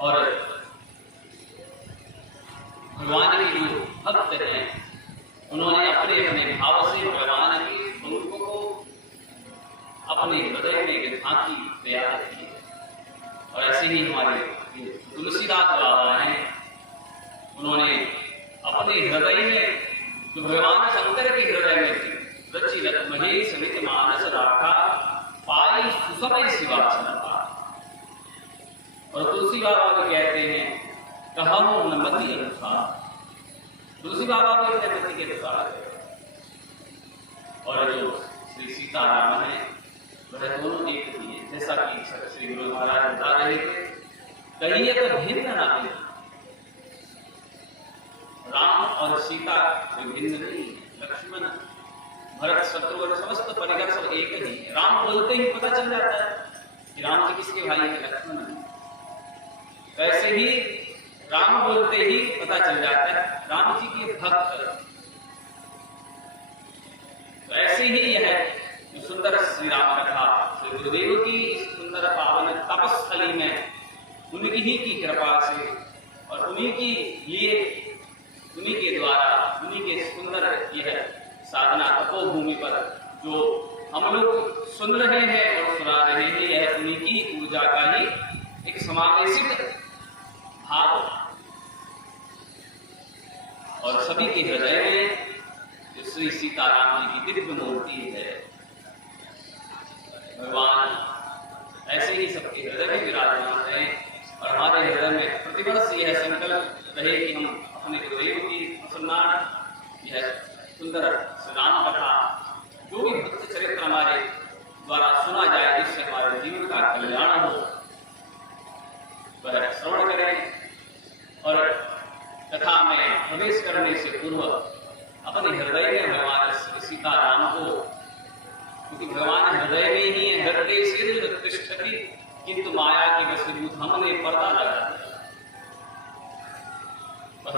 और भगवान के जो भक्त हैं उन्होंने अपने अपने भाव से भगवान के स्वरूप को अपने हृदय में झांकी तैयार की। और ऐसे ही हमारे तुलसीदास बाबा हैं, उन्होंने अपने हृदय में जो भगवान शंकर के हृदय में थी, रचि रत महेश समित मानस राखा पाई सुसमय शिवाचन। और तुलसी बाबा भी कहते हैं कहमो न मति अनुसार, तुलसी बाबा भी अपने मति के अनुसार है। और जो श्री सीताराम है वह दोनों एक ही है, जैसा कि श्री गुरु महाराज बता रहे थे, कहिए तो भिन्न ना भिन्न, राम और सीता भिन्न नहीं, लक्ष्मण भरत शत्रुघ्न समस्त परिवार सब एक ही। राम बोलते ही पता चल जाता है कि राम जी किसके भाई हैं, लक्ष्मण है। वैसे ही राम बोलते ही पता चल जाता है राम जी के भक्त। तो ऐसे ही यह सुंदर श्री राम कथा श्री गुरुदेव की इस सुंदर पावन तपस्थली में उनकी ही की कृपा से और उन्हीं की लिए उन्हीं के द्वारा उन्हीं के सुंदर यह साधना तपोभूमि पर जो हम लोग सुन रहे हैं और सुना रहे हैं, यह उन्हीं की ऊर्जा का ही एक समावेशित भाव। और सभी के हृदय में जो श्री सीताराम जी की दिव्य मूर्ति है, भगवान ऐसे ही सबके हृदय में विराजमान है। और हमारे हृदय में प्रतिवर्ष यह संकल्प रहे कि हम अपने गुरुदेव की प्रसन्नार्थ यह सुंदर राम कथा जो भी भक्त चरित्र हमारे द्वारा सुना जाए, जिससे हमारे जीवन का कल्याण हो, वह श्रवण करें। और कथा में प्रवेश करने से पूर्व अपने हृदय में भगवान श्री सीताराम को, क्योंकि भगवान हृदय में ही है, हृदय से तिष्ठति किंतु माया के वशीभूत हमने पर्दा लगा दिया।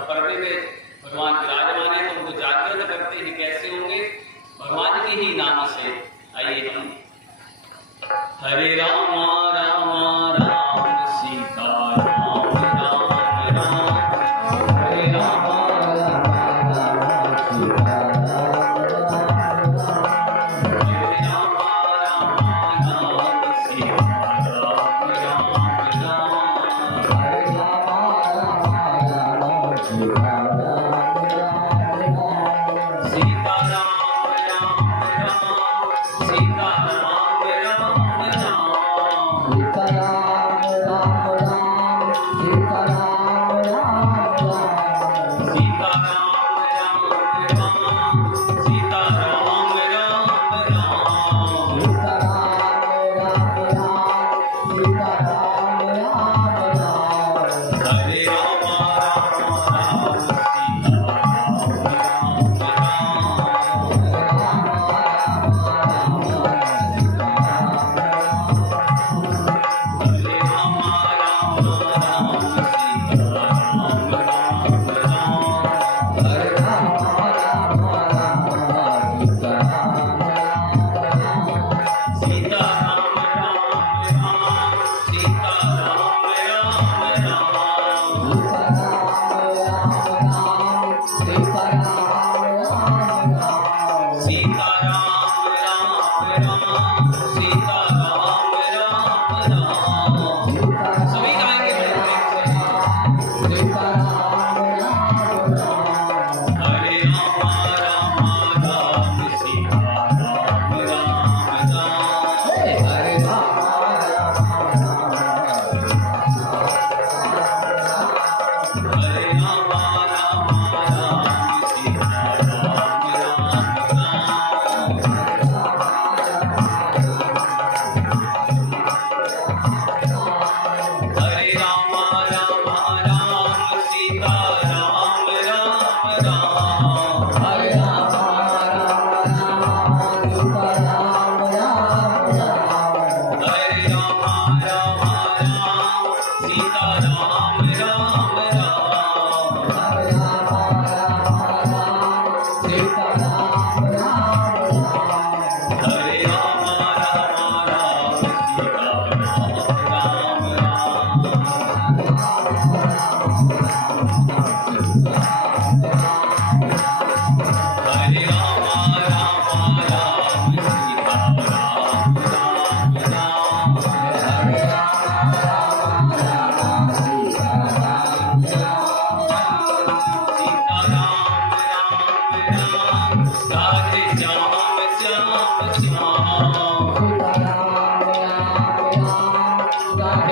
पर्दे में भगवान विराजमान है, तो उनको जागृत करते हैं कैसे होंगे, भगवान के ही नाम से। आइए हम हरे राम राम राम सीता राम राम राम, हरे राम राम राम सीता राम राम, हरे राम राम राम सीता राम राम राम, हरे राम राम सीता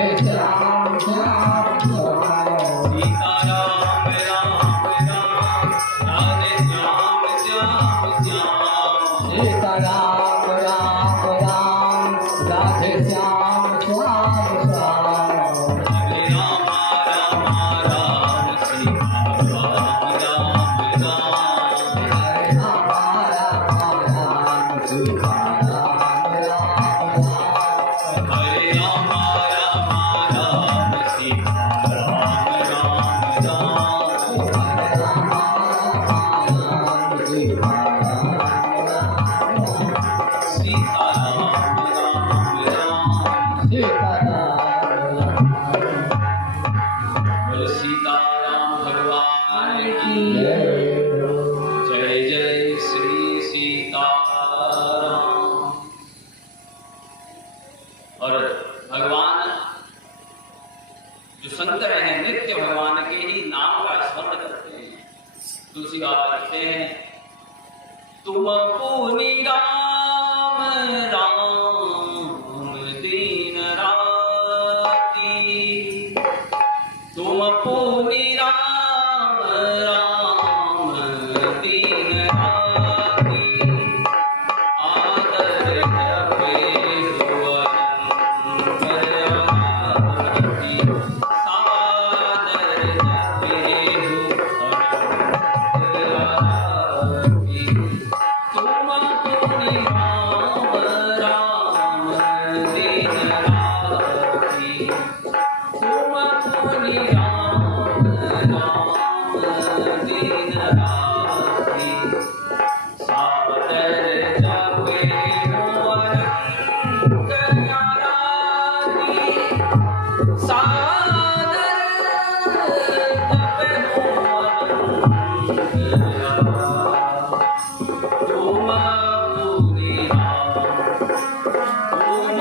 श्याम श्याम श्याम सीता राम राम राम राधे श्याम श्याम श्याम सीता राम राम राम राधे श्याम श्याम श्याम हरे राम राम राम सीता राम राम राम हरे राम राम राम सीता राम राम राम हरे राम राम राम सीता राम राम राम हरे राम राम सीता राम राम राम सीता राम राम राम सीता राम बोलो सीताराम भगवान की जय जय श्री सीताराम। और भगवान जो संत हैं नित्य भगवान के ही नाम का स्मरण करते हैं। तुलसी बाबा कहते हैं तुम पुनि राम राम दीन राती, तुम पुनि राम राम दीन राती, आदर जपे हुअन करती, सादर जपे हुअन करती, तुम पुनि राम राम दीन राती, तुम पुनि राम राम दीन राती, सादर जपे हुअन करती, सादर जपे हुअन करती, तुम पुनि राम, तुम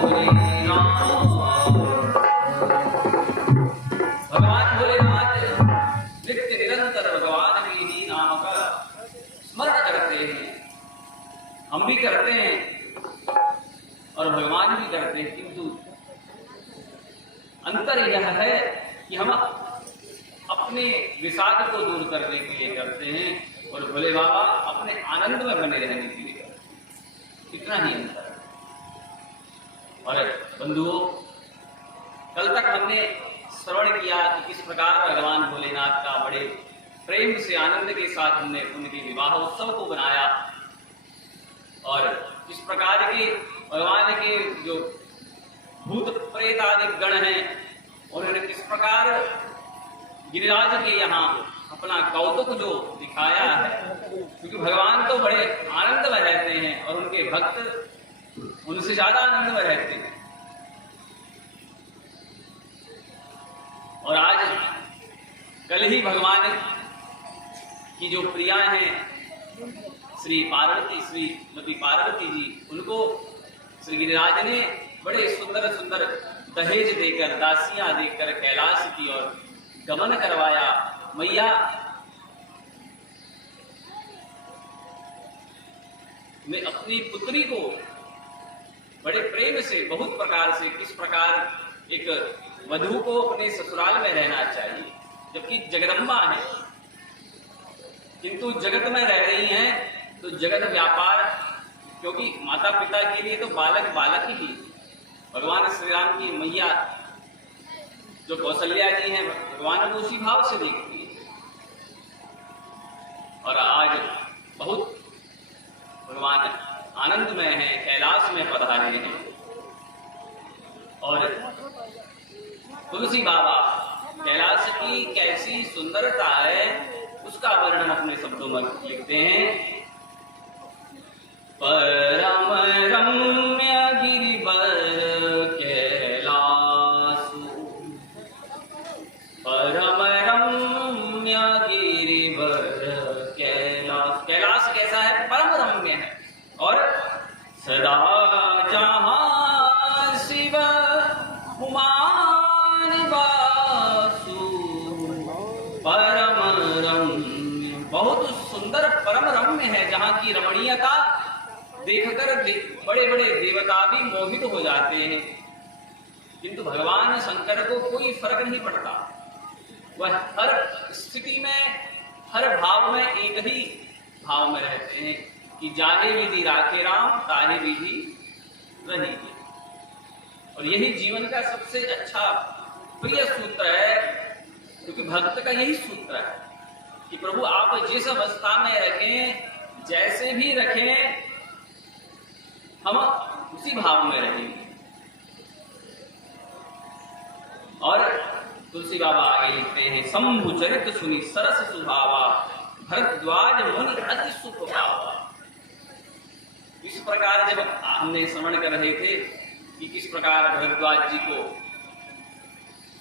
पुनि राम। भगवान भोलेनाथ नित्य निरंतर भगवान के ही नाम का स्मरण करते हैं। हम भी करते हैं और भगवान भी करते हैं, किंतु अंतर यह है कि हम अपने विषाद को दूर करने के लिए करते हैं और भोले बाबा अपने आनंद में बने रहने के लिए करते हैं। इतना ही अंतर है। और बंधुओं, कल तक हमने श्रवण किया कि किस प्रकार भगवान भोलेनाथ का बड़े प्रेम से आनंद के साथ हमने उनके विवाह उत्सव को बनाया और किस प्रकार के भगवान के जो भूत प्रेत आदि गण हैं उन्होंने किस प्रकार गिरिराज के यहाँ अपना कौतुक जो दिखाया है, क्योंकि भगवान तो बड़े आनंद में रहते हैं और उनके भक्त उनसे ज्यादा आनंद में रहते हैं। और आज कल ही भगवान की जो प्रिया हैं श्री पार्वती, श्रीमती पार्वती जी, उनको श्री गिरिराज ने बड़े सुंदर सुंदर दहेज देकर, दासियां देकर कैलाश की ओर गमन करवाया। मैया ने अपनी पुत्री को बड़े प्रेम से, बहुत प्रकार से, किस प्रकार एक वधू को अपने ससुराल में रहना चाहिए, जबकि जगदम्बा है, किंतु जगत में रह रही हैं तो जगत व्यापार, क्योंकि माता पिता के लिए तो बालक बालक ही। भगवान श्री राम की मैया जो कौशल्या जी हैं, भगवान को उसी भाव से देखती है। और आज बहुत भगवान आनंद में है, कैलाश में पधारे हैं। और तुलसी बाबा कैलाश की कैसी सुंदरता है उसका वर्णन अपने शब्दों में लिखते हैं। परम रम्य गिरिवर कैलासु, परम रम्य गिरिवर कैलाश। कैलाश कैसा है? परम रम्य है। और सदा जहाँ शिव कुमार वासु, परम रम्य, बहुत सुंदर परम रम्य है, जहाँ की रमणीयता देखकर बड़े बड़े देवता भी मोहित हो जाते हैं। किंतु भगवान शंकर को कोई फर्क नहीं पड़ता। वह हर स्थिति में, हर भाव में एक ही भाव में रहते हैं कि जाहे विधि राखे राम, ताहे विधि रहेगी। और यही जीवन का सबसे अच्छा प्रिय सूत्र है, क्योंकि भक्त का यही सूत्र है कि प्रभु आप जिस अवस्था में रखें, जैसे भी रखें, हम उसी भाव में रहेंगे। और तुलसी बाबा आगे लिखते हैं, शंभु चरित सुनी सरस सुभावा, भरद्वाज मुनि अति सुख पावा। इस प्रकार जब हमने श्रवण कर रहे थे कि किस प्रकार भरद्वाज जी को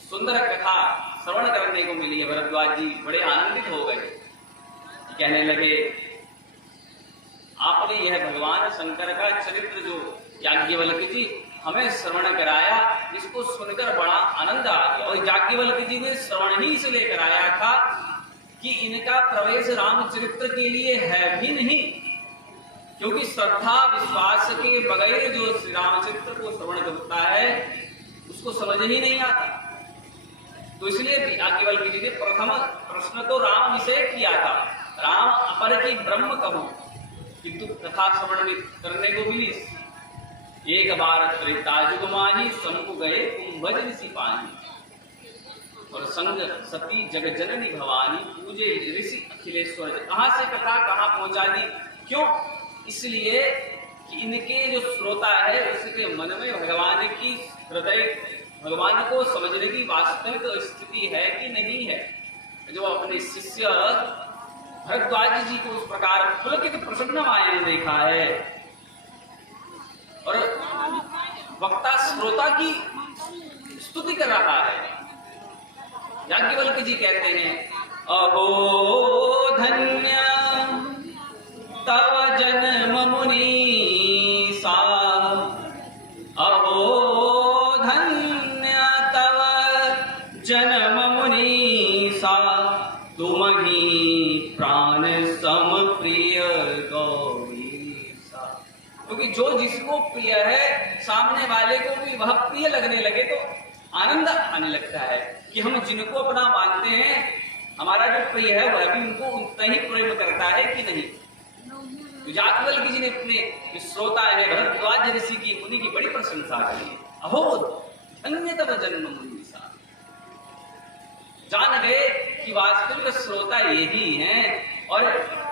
सुंदर कथा श्रवण करने को मिली है, भरद्वाज जी बड़े आनंदित हो गए, कहने लगे आपने यह भगवान शंकर का चरित्र जो याज्ञवल्क्य जी हमें श्रवण कराया, इसको सुनकर बड़ा आनंद आ गया। और याज्ञवल्क्य जी ने श्रवण ही से लेकर आया था कि इनका प्रवेश रामचरित्र के लिए है भी नहीं, क्योंकि श्रद्धा विश्वास के बगैर जो श्री रामचरित्र को श्रवण करता है उसको समझ ही नहीं आता। तो इसलिए याज्ञवल्क्य जी ने प्रथम प्रश्न तो राम विषय किया था, राम अपर की ब्रह्म कहो, किंतु कथा श्रवण करने को मिली। एक बार त्रेतायुग माही, शंभु गए कुंभज ऋषि पानी, और संग सती जग जननी भवानी, पूजे ऋषि अखिलेश्वर। कहां से कथा कहां पहुंचा दी, क्यों? इसलिए कि इनके जो श्रोता है उसके मन में भगवान की हृदय, भगवान को समझने की वास्तविक स्थिति है कि नहीं है। जो अपने शिष्य भरद्वाज जी को उस प्रकार पुलकित प्रसन्न मायने देखा है, और वक्ता श्रोता की स्तुति कर रहा है। याज्ञवल्क्य जी कहते हैं, अहो धन्य तव जन्म मुनीसा, अहो धन्य तव जन्म मुनीसा, तुम ही प्राण सम प्रिय गौरीसा। क्योंकि जो जिसको प्रिय है, सामने वाले को भी वह प्रिय लगने लगे तो आनंद आने लगता है कि हम जिनको अपना मानते हैं, हमारा जो प्रिय है वह भी उनको उतना ही प्रेम करता है कि नहीं। तो याज्ञवल्क्य जी ने अपने श्रोता है भरद्वाज ऋषि की, मुनि की बड़ी प्रशंसा की। अहो धन्य तव जन्म मुनीसा, जान गए कि वास्तविक श्रोता यही हैं, और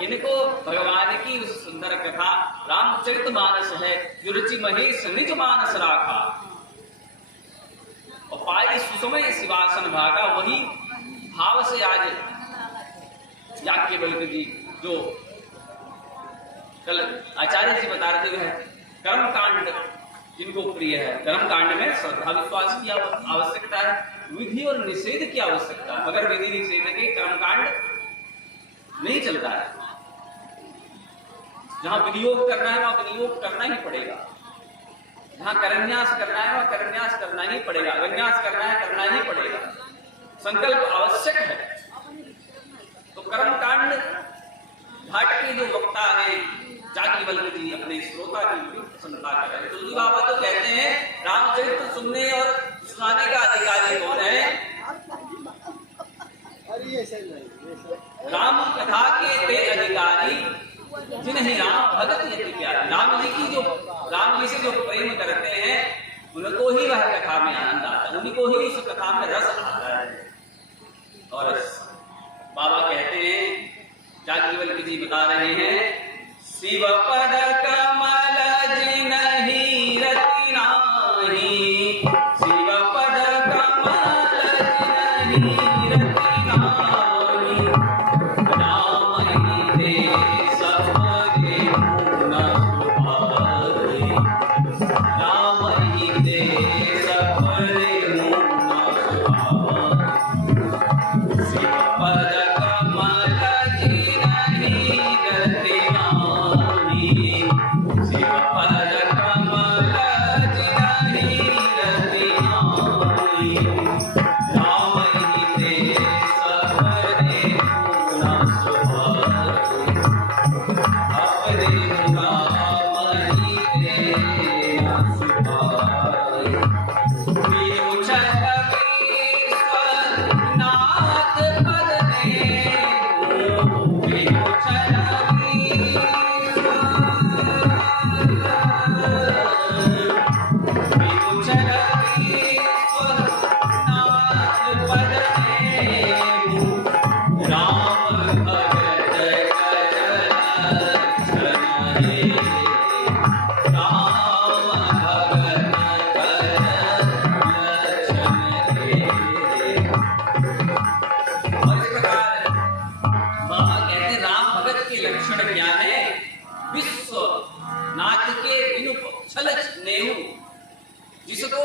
इनको भगवान की उस सुंदर कथा रामचरितमानस है जो रुचि महेश निज मानस राखा, और पाई सुसमय शिवासन भागा। वही भाव से आज याज्ञवल्क्य जी, जो कल आचार्य जी बता रहे थे, कर्म कांड जिनको प्रिय है, कर्म कांड में श्रद्धा विश्वास की आवश्यकता है, विधि और निषेध की आवश्यकता है। अगर विधि निषेध के कर्म कांड नहीं चलता है, जहां विनियोग करना है वहां विनियोग करना ही पड़ेगा, जहां करन्यास करना है वहां करन्यास करना ही पड़ेगा, विन्यास करना है करना ही पड़ेगा, संकल्प आवश्यक है। तो कर्म कांड घाट के जो वक्ता है याज्ञवल्क्य जी अपने श्रोता की बड़ी प्रसन्नता कर रहे हैं। तुलसी बाबा तो कहते हैं रामचरित्र सुनने और सुनाने का अधिकारी कौन है? राम कथा के ते अधिकारी जिन्हें राम भगत यति प्यारे। राम जी से जो प्रेम करते हैं उनको ही वह कथा में आनंद आता है, उन्हीं को ही उस कथा में रस आता है। और बाबा कहते हैं, याज्ञवल्क्य जी बता रहे हैं, शिव पद कमल जिनहि रति नाही, शिव पद कमल जिनहि रति नाही, राम ही दे सबके गुण सुभाए, राम ही दे सबके गुण सुभाए, शिव पद कमल जिनहि रति नाही, शिव पद कमल जिनहि रति नाही, राम ही दे सबके गुण सुभाए, अपने राम ही दे सुभाए,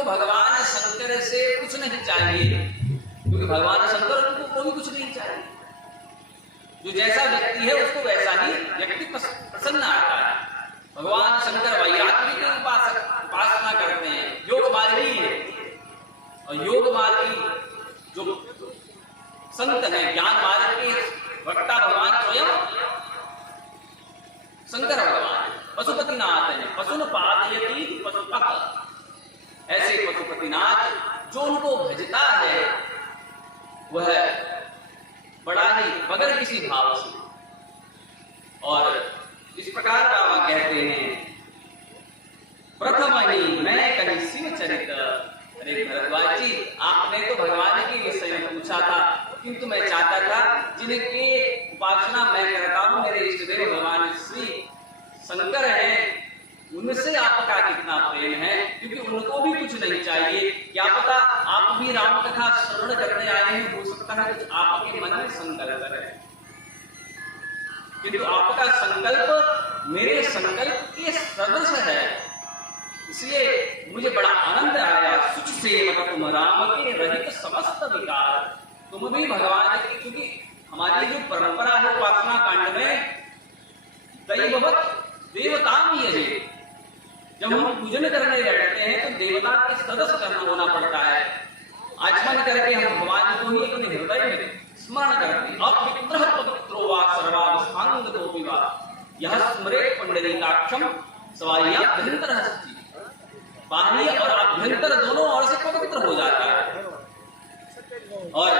भगवान शंकर से कुछ नहीं चाहिए, क्योंकि भगवान शंकर को भी कुछ नहीं चाहिए। जो जैसा व्यक्ति है उसको वैसा ही व्यक्ति प्रसन्न आता है। भगवान शंकर वैराग्य की उपासना करते हैं, योग मार्गी है, और योग मार्गी जो संत है, ज्ञान मार्ग के वक्ता भगवान स्वयं शंकर भगवान पशुपतिनाथ है। पशुन पादयति पशुपत, ऐसे पशुपतिनाथ जो उनको भजता है वह बड़ा ही बगैर किसी भाव से। और इस प्रकार बाबा कहते हैं, प्रथम ही मैं कहीं शिव चरित। अरे भरद्वाज जी, आपने तो भगवान के विषय में पूछा था, किंतु मैं चाहता था जिनके उपासना मैं करता हूँ, मेरे इष्ट देव भगवान श्री शंकर हैं, उनसे आपका कितना प्रेम है, क्योंकि उनको भी कुछ नहीं चाहिए। क्या पता आप भी राम कथा श्रवण करने आए हैं, हो सकता है कुछ आपके मन में संकल्प है, किंतु आपका संकल्प मेरे संकल्प के सदृश है। इसलिए मुझे बड़ा आनंद आया। सुच से मतलब तुम राम के रहित समस्त विकार, तुम भी भगवान की, क्योंकि हमारी जो परंपरा है उपासना कांड में दैववत देवताम ही है। जब हम पूजन करने बैठते हैं तो देवता के सदस्य करना होना पड़ता है। आचमन करके हम भगवान को ही अपने हृदय में स्मरण करते हैं। अपित्र पवित्रो वा सर्वावस्थांगतोऽपि वा यह स्मरेत् पुंडरीकाक्षं स्वाह्याभ्यंतर हस्ति, बाह्य और आभ्यंतर दोनों ओर से पवित्र हो जाता है। और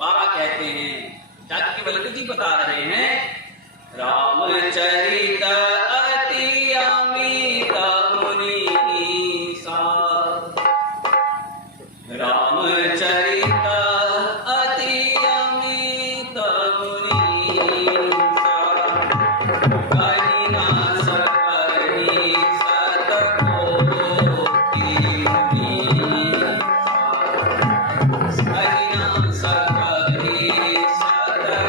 बाबा कहते हैं, याज्ञवल्क्य जी बता रहे हैं, रामचरित अति अमित मुनीसा, रामचरित अति अमित मुनीसा, कहि न सकहि सतकोटि मुनीसा, कहि न सकहि सतकोटि।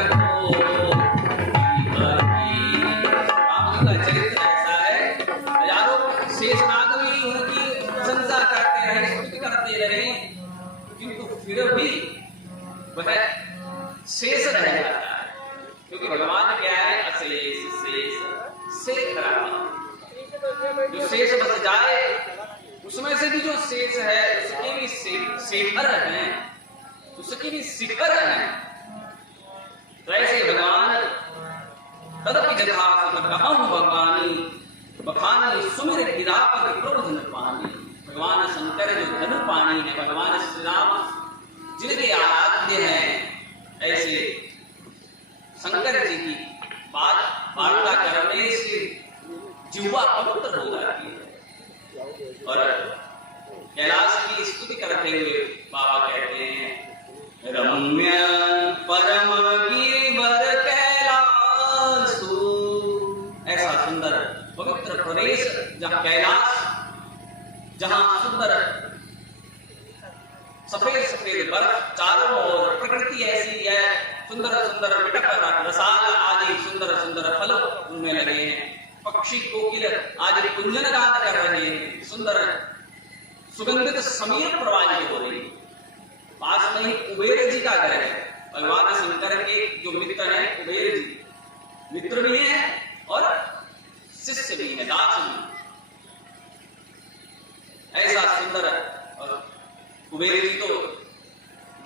चरित्र ऐसा है, हजारों शेषनाग भी उनकी प्रशंसा करते रहे, स्तुति करते रहे, किंतु फिर भी वह शेष रह जाता है, क्योंकि भगवान क्या है, अशेष शेष शेष जो शेष बच जाए उसमें से भी जो शेष है उसके भी शेखर हैं, उसके भी शिखर हैं। तो ऐसे भगवान तदपि जथा कहम भगवानी बखानी सुमिर गिरापत क्रोधन पानी। भगवान शंकर जो धनु पानी है, भगवान श्री राम जिनके आराध्य हैं, ऐसे शंकर जी की बात वार्ता करने से जिह्वा पवित्र हो जाती है। और कैलाश की स्तुति करते हुए बाबा कहते हैं, रम्य परम गिरिवर कैलासु, ऐसा सुंदर पवित्र प्रदेश जहाँ कैलाश, जहाँ सुंदर सफेद सफेद बर्फ चारों ओर, प्रकृति ऐसी है, सुंदर सुंदर विटक रसाल आदि सुंदर सुंदर फल उनमें लगे हैं, पक्षी कोकिल आदि कुंजन गान कर रहे हैं, सुंदर सुगंधित समीर प्रवाहित हो रही। पास में ही कुबेर जी का घर है, भगवान शंकर के जो मित्र हैं कुबेर जी, मित्र भी हैं और शिष्य भी है, दास भी। ऐसा सुंदर, और कुबेर जी तो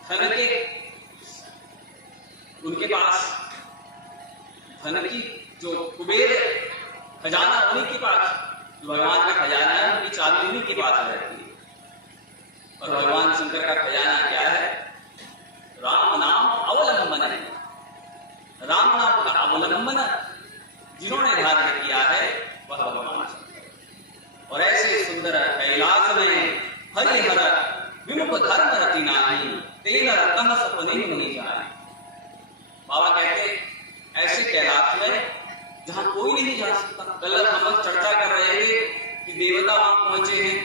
धन के, उनके पास धन की जो कुबेर खजाना उन्हीं के पास, जो भगवान का खजाना है उनकी चाबी उन्हीं के पास रहती है। और भगवान शंकर का खजाना क्या है? राम नाम अवलंबन है। राम नाम का अवलंबन जिन्होंने धारण किया है वह भगवान शंकर। और ऐसे सुंदर कैलाश में हरिहर विमुख धर्म रति नाही, तेन रतन सपने नहीं जाए। बाबा कहते ऐसे कैलाश में जहां कोई नहीं जा सकता। कल हम चर्चा कर रहे थे कि देवता वहां पहुंचे हैं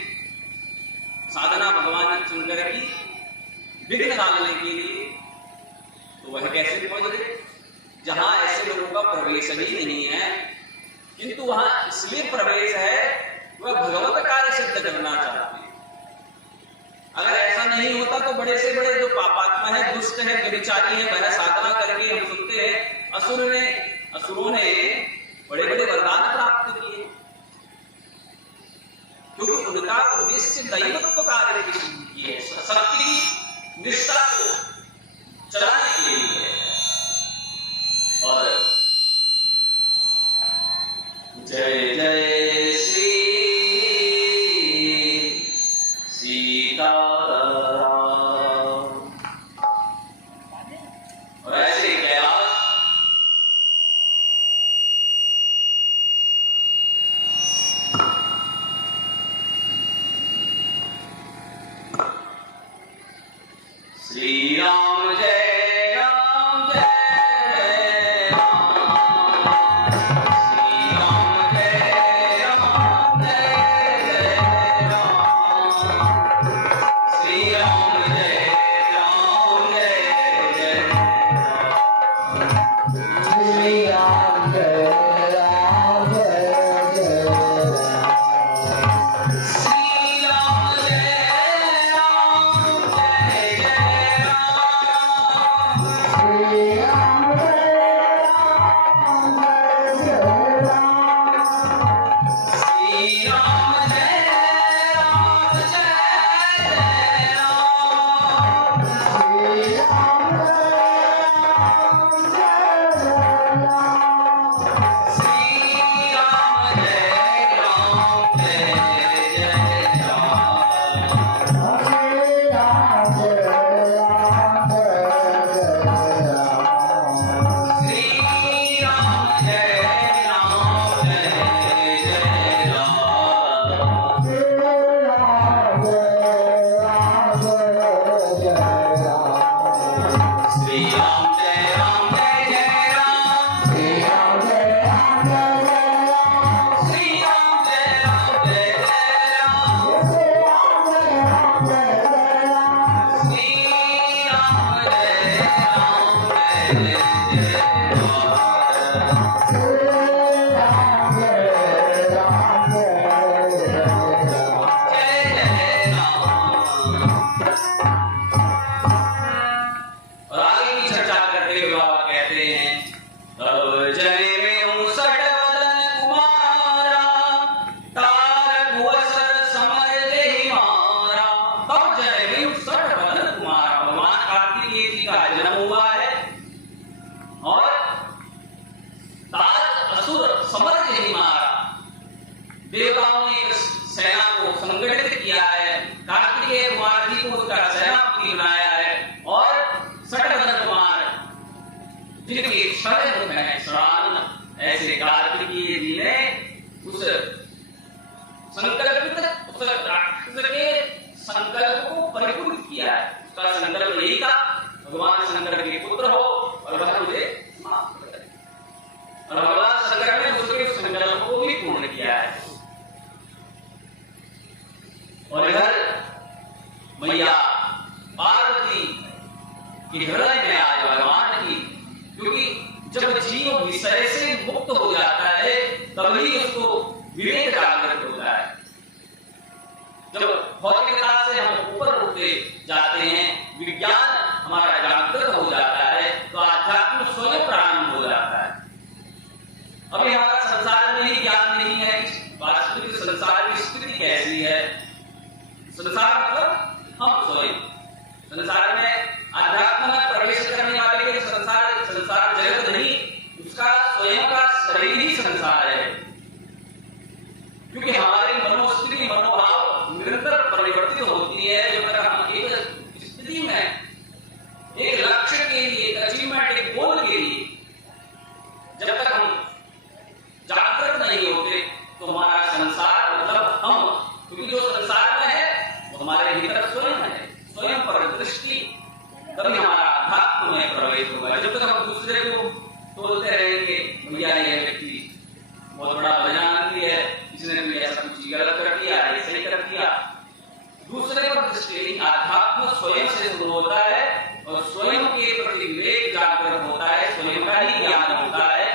साधना भगवान शंकर की विघ्न डालने के लिए, तो वह कैसे पहुंच गए? जहां ऐसे लोगों का प्रवेश ही नहीं है, किंतु वहां इसलिए प्रवेश है वह भगवत कार्य सिद्ध करना चाहते हैं। अगर ऐसा नहीं होता तो बड़े से बड़े जो पापात्मा है, दुष्ट है, व्यभिचारी है, वह साधना करके हम सुनते हैं असुरों ने बड़े बड़े वरदान प्राप्त किए, क्योंकि उनका उद्देश्य दैवत्व कार्य की सिद्धि है, शक्ति की निष्ठा को चलाने के लिए है। और जय जय श्री सीताराम। और ऐसे कैलाश श्री राम जय राम जय जय राम, श्री राम जय राम जय जय राम, श्री राम जय राम जय जय राम, श्री राम जय राम जय जय राम। श्री राम जय राम जय जय राम, श्री राम जय राम जय जय राम। श्री राम जय राम जय जय राम, श्री राम जय राम जय जय राम। श्री राम जय राम जय जय राम, श्री राम जय राम जय जय राम। श्री राम जय राम जय जय राम, श्री राम जय राम जय जय राम। श्री राम जय राम जय जय राम, श्री राम जय राम जय जय राम। श्री राम जय राम जय जय राम, श्री राम जय राम जय जय राम। श्री राम जय राम जय जय राम, श्री राम जय राम जय जय राम। जय जय राम। और आगे की चर्चा करते हुए बाबा कहते हैं, तब जने में 59 वदन कुमारा, तारक अवसर समर देहि मारा। तब जने में 59 वदन कुमारा, भगवान कार्तिकेय जी का जन्म हुआ है और तारक असुर समर देहि मारा, देवताओं ने एक सेना को संगठित किया है, कार्तिकेय कुमार जी को उसका सेनापति बनाया है, और 60 वदन कुमार जिनके 6 मुख हैं, षडानन, ऐसे कार्तिकेय जी ने उस संकल्पित उस राक्षस के संकल्प को परिपूर्ण किया है। उसका संकल्प यही था, भगवान शंकर के पुत्र हो और वह मुझे समाप्त करे, और भगवान शंकर ने उसके संकल्प को भी पूर्ण किया है। और इधर मैया पार्वती के हृदय में आज भगवान की, क्योंकि जब जीव विषय से मुक्त हो जाता है तभी उसको विवेक जागृत होता है। जब भौतिकता से हम ऊपर उठते जाते हैं, विज्ञान हमारा जागृत हो जाता है, तो आध्यात्म स्वयं प्रारंभ हो जाता है। अभी हमारा संसार में ही ज्ञान नहीं है कि वास्तविक संसार की स्थिति कैसी है। संसार मतलब हम स्वयं, संसार में अध्यात्म में प्रवेश करने वाले के संसार जगत नहीं, उसका स्वयं का शरीर ही संसार है, क्योंकि हमारी मनोस्थिति मनोभाव निरंतर परिवर्तित होती है। जब तक हम एक स्थिति में, एक लक्ष्य के लिए, एक अचीवमेंट, एक गोल के लिए जब तक हम जागृत नहीं होते तो हमारा संसार मतलब हम, क्योंकि जो संसार में है वो हमारे भीतर स्वयं है, स्वयं पर दृष्टि, तभी हमारा अध्यात्म में प्रवेश होगा। जब तक हम दूसरे को तोलते रहेंगे, भैया ये व्यक्ति बहुत बड़ा भजनानंदी है, इसने भी ऐसा कुछ गलत कर दिया, ये सही कर दिया, दूसरे पर दृष्टि, अध्यात्म स्वयं से शुरू होता है और स्वयं के प्रति विवेक जागृत होता है, स्वयं का ही ज्ञान होता है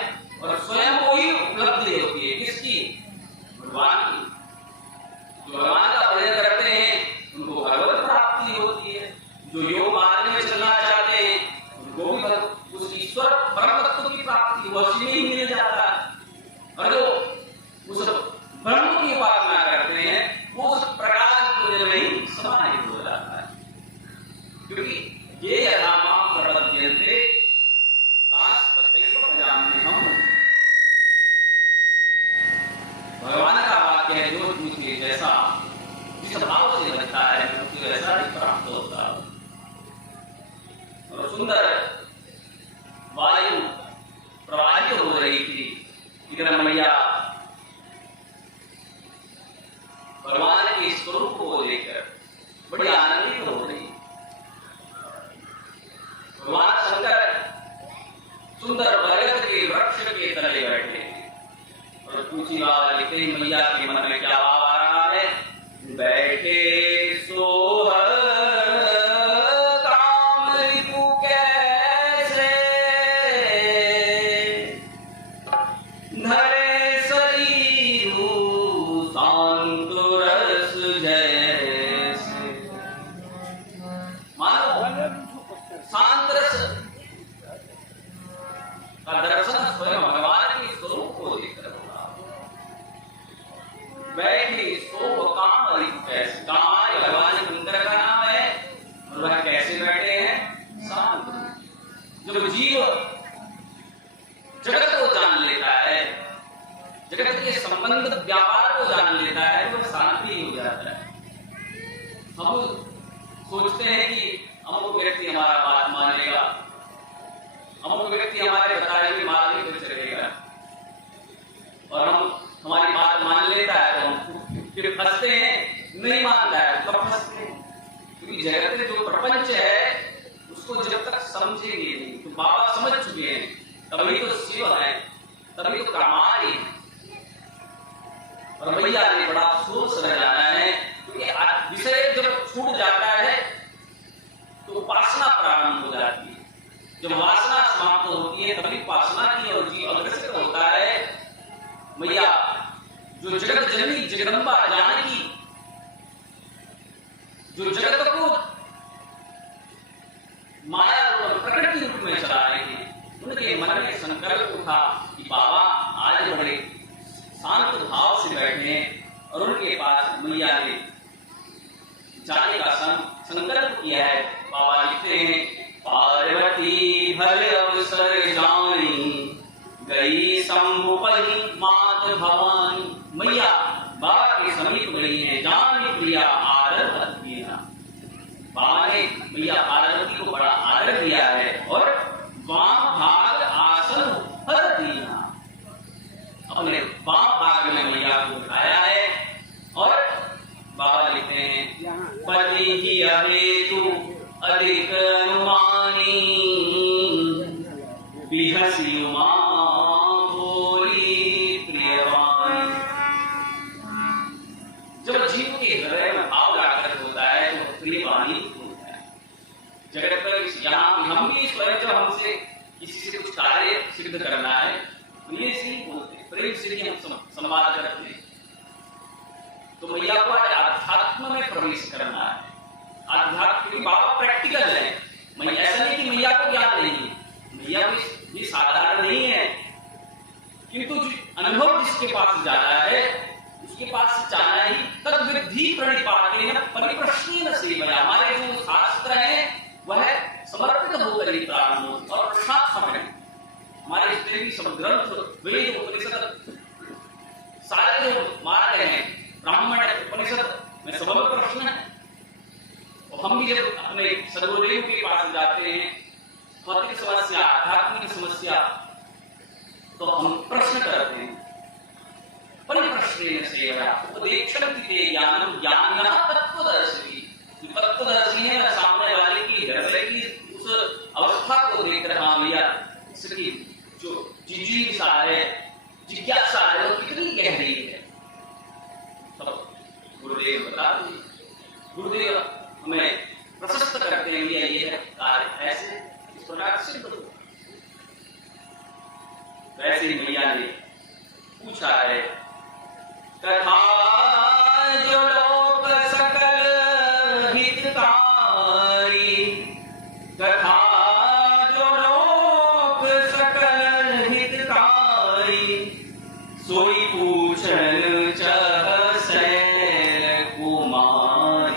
और स्वयं को ही उपलब्धि होती है। किसकी? भगवान की। जो भगवान का भजन करते हैं उनको भगवत प्राप्ति मंदिर में ही समाहित हो जाता है, क्योंकि ये यथा माम प्रपद्यन्ते तास्तथैव भजाम्यहम्। भगवान का वाक्य है, जो मुझे जैसा जिस भाव से बनता है मुझे वैसा ही प्राप्त होता है। और सुंदर वायु प्रवाहित हो रही थी, इधर मैया भगवान के स्वरूप को लेकर बड़ी आनंदित हो रही। भगवान शंकर सुंदर बरगद के वृक्ष के तले बैठे और तुलसी बाबा लिखते हैं, मैया के मन में क्या भाव आ रहा है? बैठे सोह काम रिपु कैसे, धरे शरीरु शांत रस जैसे। मानो शांत रस का दर्शन स्वयं भगवान के स्वरूप को लेकर होगा। बैठे सोह काम रिपु कैसे, काम भगवान इंद्र का नाम है और वह कैसे बैठे हैं? शांत। जब जीव जगत को जान लेता है, जगत के संबंध व्यापार को जान लेता है, तो शांति हो जाता है। हम सोचते हैं कि अमुक व्यक्ति हमारा बात मानेगा, अमुक व्यक्ति हमारे बताए हुए मार्ग पर चलेगा, और हम हमारी बात मान लेता है तो हम फिर फंसते हैं, नहीं मानता है तो फंसते हैं। क्योंकि जगत में जो प्रपंच है उसको जब तक समझेंगे नहीं, तो बाबा समझ चुके हैं, तभी तो शिव है, तभी तो कामारी है। और भैया ने बड़ा अफसोस रह जाना है, क्योंकि विषय जब छूट जाता है तो उपासना प्रारंभ हो जाती है। जब वासना समाप्त होती है तभी उपासना की और जीव अग्रसर होता है। मैया जो जगत जननी जगदम्बा जानकी, जो जगत को माया रूप प्रकृति रूप में चला रही है, उनके मन में संकल्प उठा कि बाबा आज बड़े शांत भाव से बैठे हैं, और उनके पास मैया ने जाने का संकल्प किया है। बाबा लिखते हैं, पार्वती भल अवसर जानी, गई शंभुपति मात भवानी। मैया बाबा के समीप गई है, जान प्रिया आदर दिया। बाबा ने मैया पार्वती को बड़ा आदर दिया है और वाम भाग आसन भर दिया, अपने वाम भाग में मैया को उठाया है। और बाबा लिखते हैं, पति ही अहेतु अधिक अनुमानी, बिहसी उमा बोली प्रियवाणी। जब जीव के हृदय में भाव जागृत होता है तो प्रियवाणी होता है। जगत पर यहाँ हम भी स्वयं जब हमसे किसी से कुछ कार्य सिद्ध करना है, प्रिय से ही बोलते हैं, प्रेम से ही हम संवाद करते हैं। तो मैया को अध्यात्म में प्रवेश करना है। अध्यात्म की बाबा प्रैक्टिकल है, मैया ऐसा नहीं कि मैया को ज्ञान नहीं है, मैया को ये साधारण नहीं है, किंतु अनुभव जिसके पास जाना है उसके पास जाना ही तद विधि प्रणिपातेन परिप्रश्नेन सेवया। हमारे जो शास्त्र है वह समर्पित होकर ही प्रारंभ हो, और प्रसाद समय हमारे जितने भी सब ग्रंथ वेद उपनिषद सारे जो मार्ग हैं, ब्राह्मण उपनिषद में सबल प्रश्न है। और हम भी जब अपने सदगुरुदेव के पास जाते हैं, भौतिक समस्या आध्यात्मिक समस्या, तो हम प्रश्न करते हैं, परिप्रश्नेन सेवया उपदेक्षन्ति ते ज्ञानम ज्ञानिनः तत्त्वदर्शी। तत्त्वदर्शी है, सामने वाले की हृदय की उस अवस्था को देख रहा भैया, इसकी जो जिज्ञासा है, जिज्ञासा है वो कितनी गहरी है, सब गुरुदेव बता दीजिए। गुरुदेव हमें प्रशस्त करते हैं, ये है कार्य ऐसे इस प्रकार सिद्ध हो। वैसे ही मैया ने पूछा है, कथा जो लोक सकल हितकारी, कथा जो लोक सकल हितकारी, सोई पूछन चहसै कुमारी।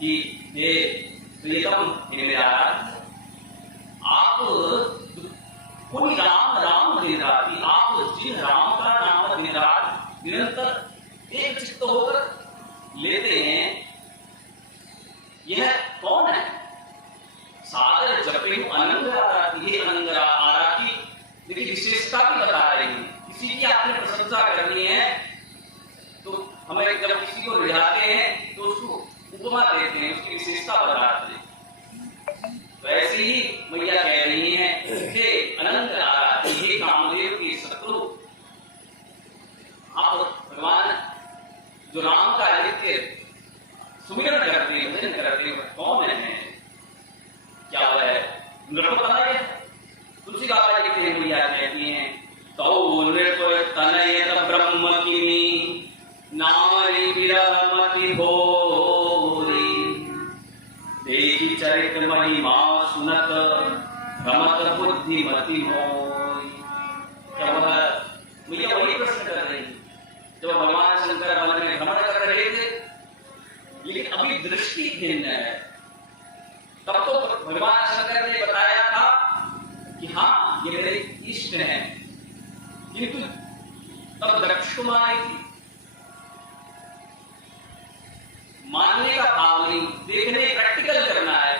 कि हे प्रियतम, हे मेरा आप कोई राम राम दिन रात, आप जिन राम का नाम दिन रात निरंतर एक चित्त होकर लेते हैं, यह कौन है? सागर जपे अनंग आराती, ये अनंग आराती देखिए विशेषता भी बता रही है। किसी की आपने प्रशंसा करनी है तो हमें जब किसी को रिझाते हैं तो उसको उपमा देते हैं, उसकी विशेषता बताते हैं। वैसे ही मैया कह रही है, हे अनंत आराती, हे कामदेव के शत्रु, आप भगवान जो राम का नित्य सुमिरन करते हैं, भजन करते हैं, कौन है? क्या वह है? नृप पता है? तुलसी बाबा लिखते हैं, मैया कहती हैं, तौ नृप तनयत ब्रह्म किमी नारी विरमति घोरी, देखी चरित महिमा सुनत रमत बुद्धिमति मोरी। क्या वह मैया वही प्रश्न कर रही है जब भगवान शंकर वन में भ्रमण कर रहे थे, लेकिन अभी दृष्टि भिन्न है। तब तो भगवान शंकर ने बताया था कि हाँ ये मेरे इष्ट हैं, किंतु तब दक्ष कुमारी थी, मानने का भाव नहीं, देखने प्रैक्टिकल करना है।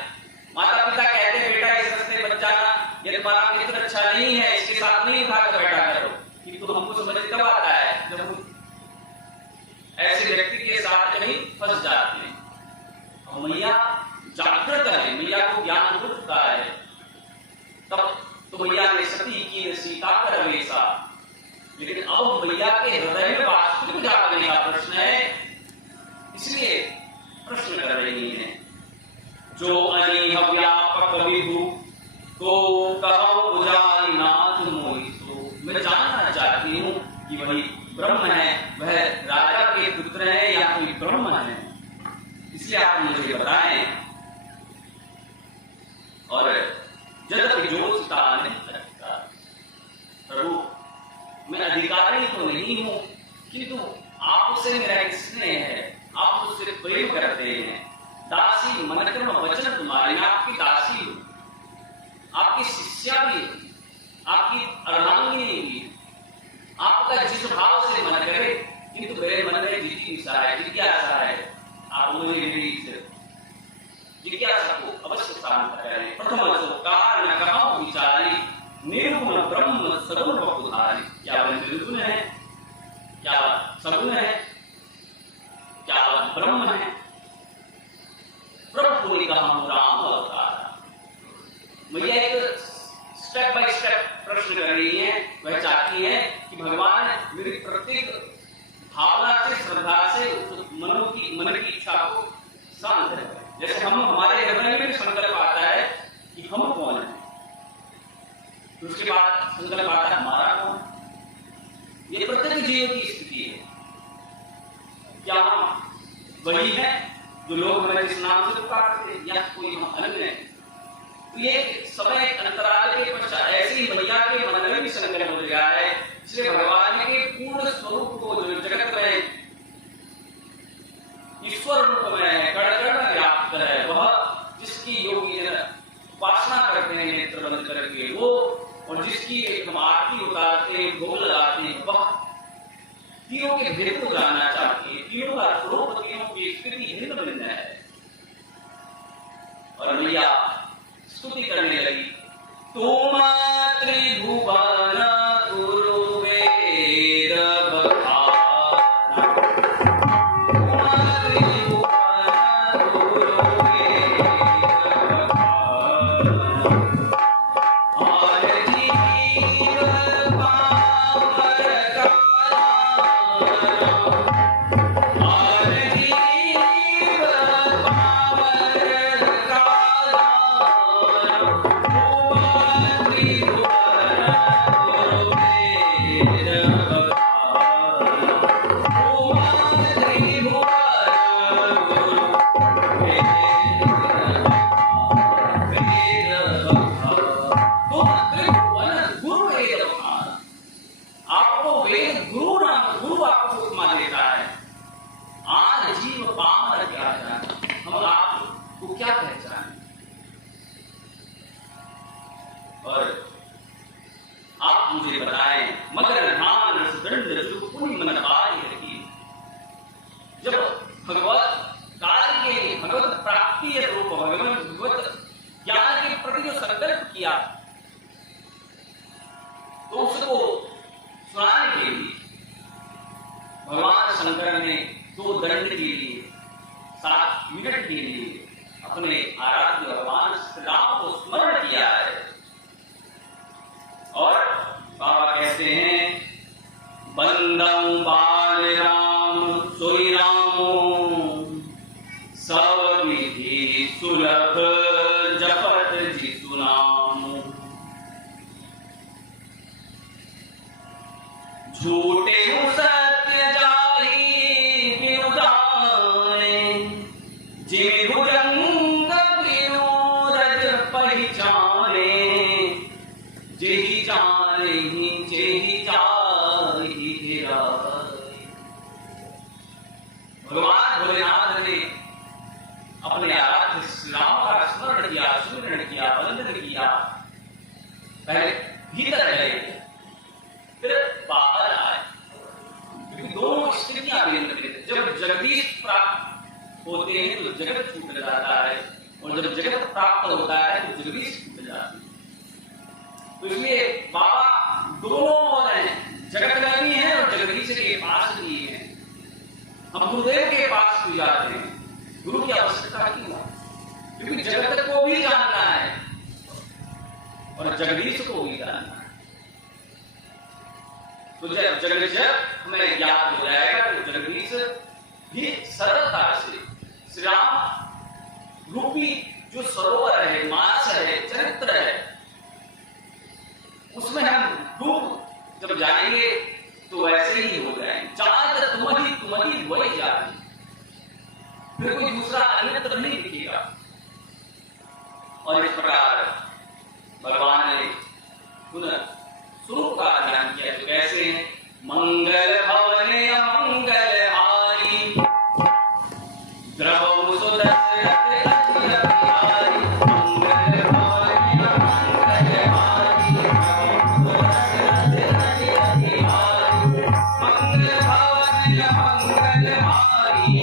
माता पिता कहते हैं बेटा इस रास्ते मत जाना, ये तुम्हारा मित्र अच्छा नहीं है, इसके साथ नहीं भाग बैठा करो, किंतु हमको समझ कब आता है जब हम ऐसे व्यक्ति के साथ कहीं फंस जाते हैं। और मैया जागृत है, मैया को ज्ञान हो चुका है। तब तो मैया ने सती की सीता कर हमेशा, लेकिन अब मैया के हृदय में वास्तविक जागने का प्रश्न है, इसलिए प्रश्न कर रही है। जो अनिह व्यापक विभु को कहूं उजाली नाथ मोहि सो, मैं जानना चाहती हूँ कि वही ब्रह्म है, वह राजा के पुत्र है या कोई ब्रह्म है, इसलिए आप मुझे बताएं। और जगत जोषिता नहीं लगता, प्रभु मैं अधिकारी तो नहीं हूं, किंतु आपसे मेरा एक स्नेह है, आप उससे प्रेम करते हैं। दासी मनक्रम वचन तुम्हारे, मैं आपकी दासी हूं, आपकी शिष्या भी, आपकी अर्धांगिनी भी। आपका जिस भाव से मन करे, किंतु मेरे मन में जिज्ञासा है, आप मुझे मेरी जिज्ञासा को अवश्य शांत करें। प्रथम सो कारण कहूं विचारी, निर्गुण ब्रह्म सगुण बहुधारी। क्या वह निर्गुण है? क्या सगुण है? क्या वह ब्रह्म है? प्रभु ने कहा राम अवतार। मैया एक स्टेप बाय स्टेप प्रश्न कर रही है, वह चाहती है कि भगवान मेरी प्रत्येक भावना से, श्रद्धा से मन की इच्छा को शांत है। जैसे हम हमारे हृदय में संकल्प आता है कि हम कौन है, तो उसके बाद संकल्प आता है हमारा कौन। ये प्रत्येक जीव की स्थिति है। क्या हम वही है जो लोग हमें जिस नाम से पुकारते हैं, या कोई हम अन्य है? तो ये समय अंतराल के पश्चात ऐसे ही मैया के मन में भी संकल्प हो गया है, इसलिए भगवान के पूर्ण स्वरूप को जो जगत में ईश्वर रूप में है, कण-कण में व्याप्त है, वह जिसकी योगी उपासना करते हैं नेत्र बंद करके वो, और जिसकी हम आरती उतारते हैं, भोग लगाते हैं, वह तीनों के भेद को जानना चाहती है। तीनों का स्वरूप, तीनों की स्थिति भिन्न भिन्न है। और मैया स्तुति करने लगी, तुम त्रिभुवन गुरु वेद बखाना, तुम त्रिभुवन गुरु वेद बखाना, और जीव पावर काला, और जीव पावर काला, हम आपको क्या पहचाने। और आप मुझे बताएं, मगर ध्यान दंड जो पुण्य मन बाई रखी, जब भगवत कार्य के लिए, भगवत प्राप्ति के रूप, भगवत ज्ञान के प्रति जो संकल्प किया, तो उसको सुनाने के लिए भगवान शंकर ने 2 दंड के लिए, 7 मिनट के लिए अपने आराध्य भगवान श्री राम को स्मरण किया है। और बाबा कहते हैं, बंदम बाल राम सोई रामो, सब विधि सुलभ जपत जिसु नाम। झूठे सत्य जाहि बिनु जाने, जिमि भुजंग विनोद पहचाने, जेहि जानेहि जेहि जाहि हेराय। भगवान भोलेनाथ ने अपने आराध्य श्री राम का स्मरण किया, सुमिरन किया, वंदन किया, पहले भीतर गए, फिर बाहर आए, क्योंकि दोनों स्थितियां नियंत्रित। जब जगदीश प्राप्त होते हैं तो जगत छूट जाता है, और जब जगत प्राप्त होता है तो जगदीश छूट जाती है। तो इसलिए बाबा दोनों हैं, जगत में भी हैं और जगदीश के पास भी हैं। हम गुरुदेव के पास भी जाते हैं, गुरु की आवश्यकता क्यों है? क्योंकि जगत को भी जानना है और जगदीश को भी जानना है। तो जब जगदीश हमें याद हो जाएगा तो जगदीश भी सरलता से श्री राम रूपी जो सरोवर है, मानस है, चरित्र है, उसमें हम डूब जब जाएंगे तो वैसे ही हो जाएंगे। चाँद तुम्हारी वही जाती, फिर कोई दूसरा अन्यत्र नहीं दिखेगा। और इस प्रकार भगवान ने पुनः स्वरूप का ध्यान किया। तो कैसे हैं? मंगल भवने अमंगल हारी, द्रवौ सुदशरथ अतिहारी। मंगल भवने अमंगल हारी, द्रवौ सुदशरथ अतिहारी। मंगल भवने अमंगल हारी,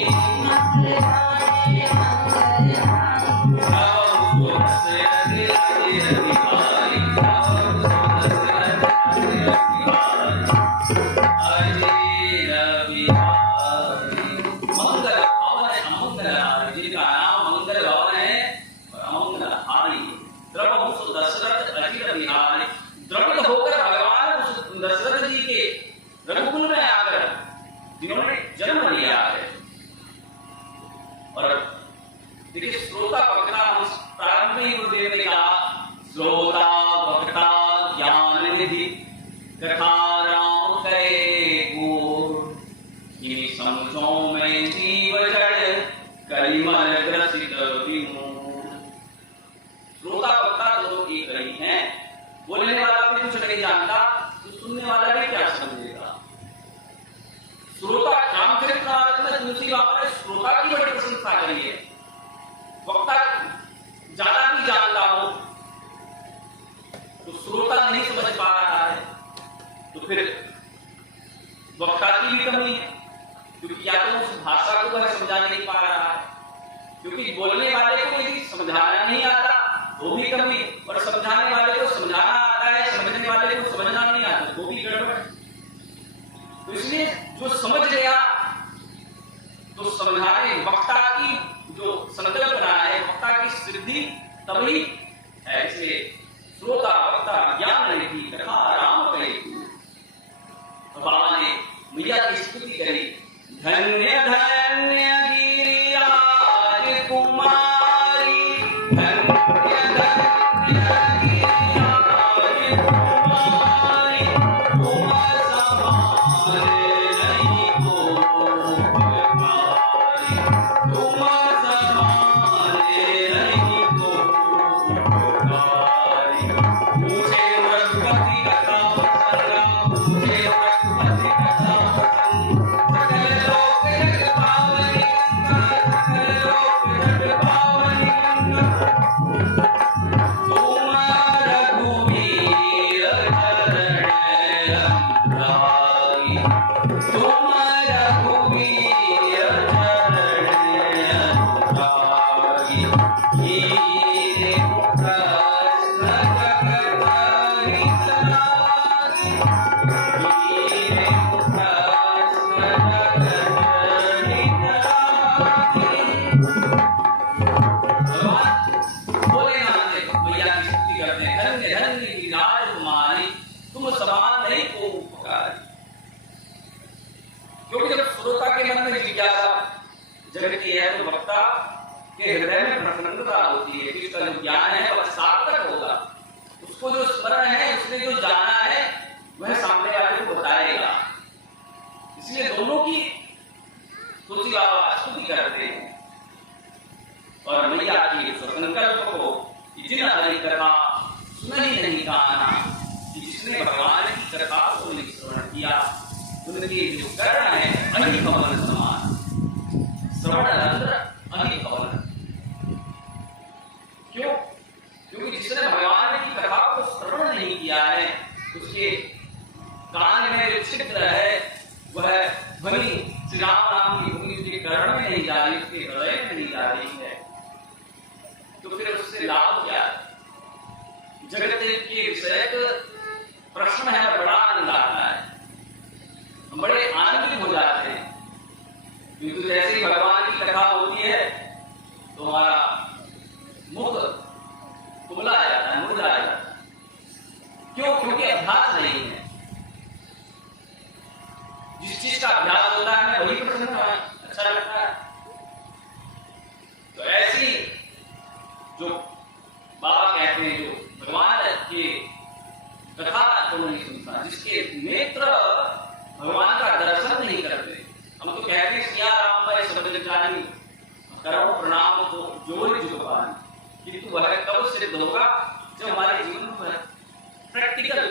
जिन्होंने जन्म लिया है। और देखिए, श्रोता वक्ता, प्रारंभ में गुरुदेव ने कहा, श्रोता वक्ता ज्ञान निधि, कथा राम कहे गुर, इन्हीं समझों में जीव जड़, कलिमल ग्रसित विमूढ़। श्रोता वक्ता दोनों एक ही हैं। बोलने वाला भी कुछ नहीं जानता तो सुनने वाला भी क्या समझेगा। श्रोता रामचरितमानस में तुलसी बाबा ने श्रोता की बड़ी प्रशंसा करी है। वक्ता ज्यादा भी जानता हो तो श्रोता नहीं समझ पा रहा है, तो फिर वक्ता की भी कमी है, क्योंकि या तो उस भाषा को वह समझा नहीं पा रहा है, क्योंकि बोलने वाले को यदि समझाना नहीं आता वो भी कमी, और समझाने वाले को समझाना आता है, समझने वाले को समझना नहीं आता वो भी गड़बड़। तो इसलिए जो समझ गया तो समझाने वक्ता की जो संकल्प बना है, वक्ता की सिद्धि तभी है। इसलिए श्रोता वक्ता ज्ञान निधि, कथा राम कहे गुर। बाबा ने मैया की स्तुति करी, धन्य धन्य गिरिराज कुमारी, धन्य धन्य गिरिराज कुमारी, तुम समारे नहीं को पुकारी, तुम समारे नहीं को पुकारी। क्योंकि जब श्रोता के मन में जिज्ञासा जगती है तो वक्ता के हृदय में प्रसन्नता होती है कि उसका जो ज्ञान है वह सार्थक होगा। उसको जो स्मरण है, उसने जो जाना है वह सामने वाले को बताएगा। इसलिए दोनों की स्तुति करते हैं और मैया की संकल्प को जिन हरि कथा सुन ही नहीं गाना, जिसने भगवान की कथा को नहीं श्रवण किया उनके जो कर्ण है अनिभवन समान, श्रवण रंध्र अनिभवन। क्यों? क्योंकि जिसने भगवान की कथा को श्रवण नहीं किया है उसके कान में जो छिद्र है वह ध्वनि श्री राम नाम की ध्वनि उसके कर्ण में नहीं जा रही, उसके हृदय में नहीं जा रही है, तो फिर उससे लाभ क्या? जगत के विषय प्रश्न है, बड़ा आनंद आता है, हम बड़े आनंदित हो जाते हैं। क्योंकि जैसे ही भगवान की कथा होती है तो हमारा मुख कुमला जाता है, मुरझा जाता है। क्यों? क्योंकि अभ्यास नहीं है। जिस चीज का अभ्यास होता है हमें वही प्रसन्न अच्छा लगता है। तो ऐसी जो बाबा कहते हैं, जो भगवान की कथा को नहीं सुनता, जिसके नेत्र भगवान का दर्शन नहीं करते। हम तो कहते हैं सिया राम भाई शब्द जानी करो प्रणाम तो जोर जुबान, किंतु वह कब सिद्ध होगा जब हमारे जीवन में प्रैक्टिकल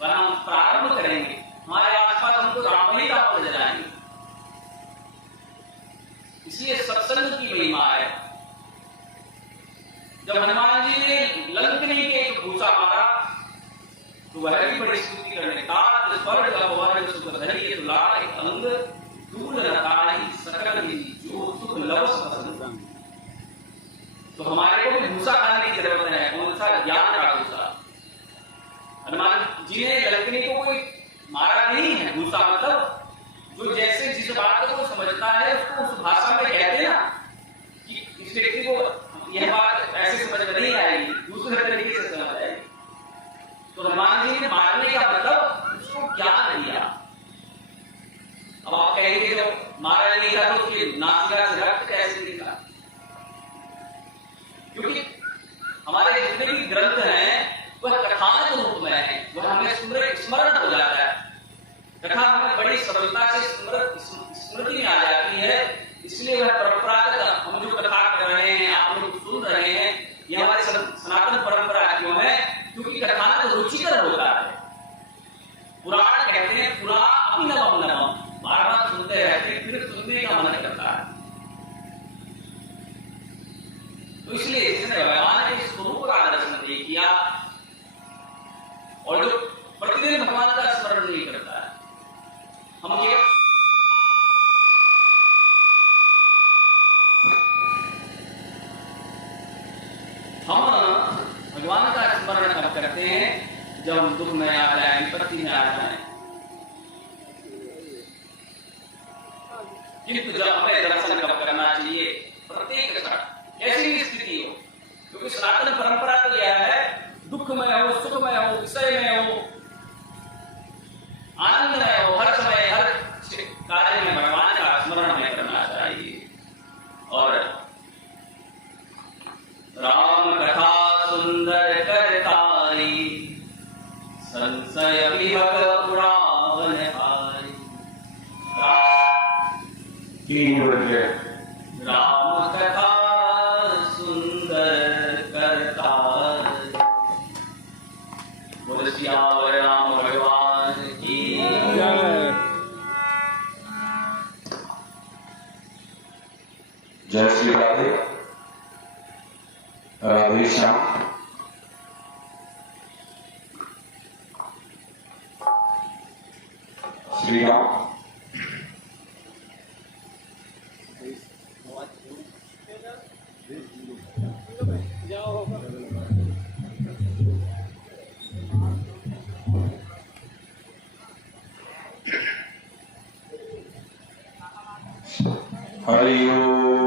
वह हम प्रारंभ करेंगे, हमारे आसपास हमको राम ही राम नजर आएंगे। इसलिए सत्संग की महिमा है। जब हनुमान जी ने लंकनी के एक भूसा मारा तो वह भी बड़ी स्तुति करने का स्वर्ग भगवान सुख धरी दुलार एक अंग दूर नकारी सकल जो सुख लव सत्संग। तो हमारे को भी भूसा खाने की जरूरत है। कौन सा? ज्ञान का भूसा। हनुमान जी ने लंकनी को कोई मारा नहीं है। भूसा मतलब जो जैसे जिस बात को समझता है उसको उस भाषा में कहते हैं ना कि इस व्यक्ति को यह बात ऐसे समझ में नहीं आएगी, दूसरे तरीके से समझ आएगी। तो हनुमान जी ने मारने का मतलब उसको ज्ञान दिया। अब आप कहेंगे जब मारा नहीं था तो उसके नासिका से रक्त कैसे निकला? क्योंकि हमारे जितने भी ग्रंथ हैं वह कथान के रूप में है, वह हमें स्मरण हो जाता है। कथा हमें बड़ी सरलता से स्मृति में आ जाती है। इसलिए वह परंपरागत हम जो कथा कर रहे हैं, आप लोग सुन रहे हैं, यह हमारी सनातन परंपरा क्यों है? क्योंकि कथानक रुचिकर होता है। पुराण कहते हैं पुरा अभिनवम नवम, बार बार सुनते रहते फिर सुनने का मन करता है। तो इसलिए जिसने भगवान के स्वरूप का दर्शन नहीं किया और जो प्रतिदिन भगवान का स्मरण नहीं करता है, हम केवल भगवान का स्मरण कब करते हैं? जब हम दुख में आ जाए, विपत्ति में आ जाए। किंतु जब हमें दर्शन कब करना चाहिए? प्रत्येक क्षण, कैसी भी स्थिति हो। क्योंकि सनातन परंपरा तो यह है, दुख में हो, सुख में हो, विषय में हो, आनंद में हो, हर समय हर कार्य में भगवान का स्मरण हमें करना चाहिए। और राम कथा सुंदर करतारी, संशय विभग पुराण हारी। राम कथा सुंदर करतारी, बोल सियावर राम भगवान की जय। जय श्री राधे, राधे श्याम। श्री राम हरि ओम।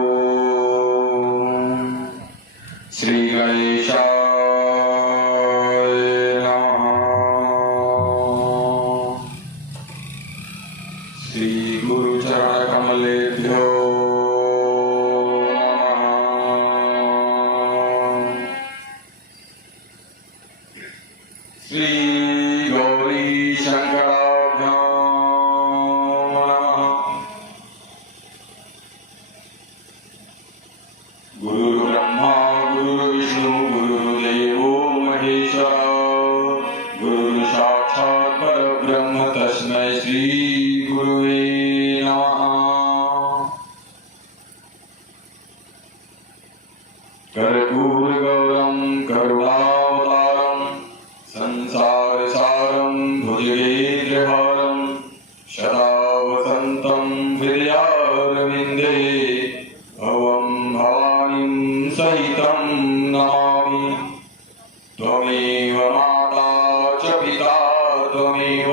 गुरुर्ब्रह्मा गुरुर्विष्णु गुरुर्देवो महेश्वरा गुरु साक्षात् परब्रह्म तस्मै श्री गुरुवे नमः। कर्पूरगौरं करुणावतारं संसारसारं भुजगेन्द्रहारं सदा वसन्तं हृदयारविन्दे भवं भवानीं सहितं नमामि। त्वमेव माता च पिता त्वमेव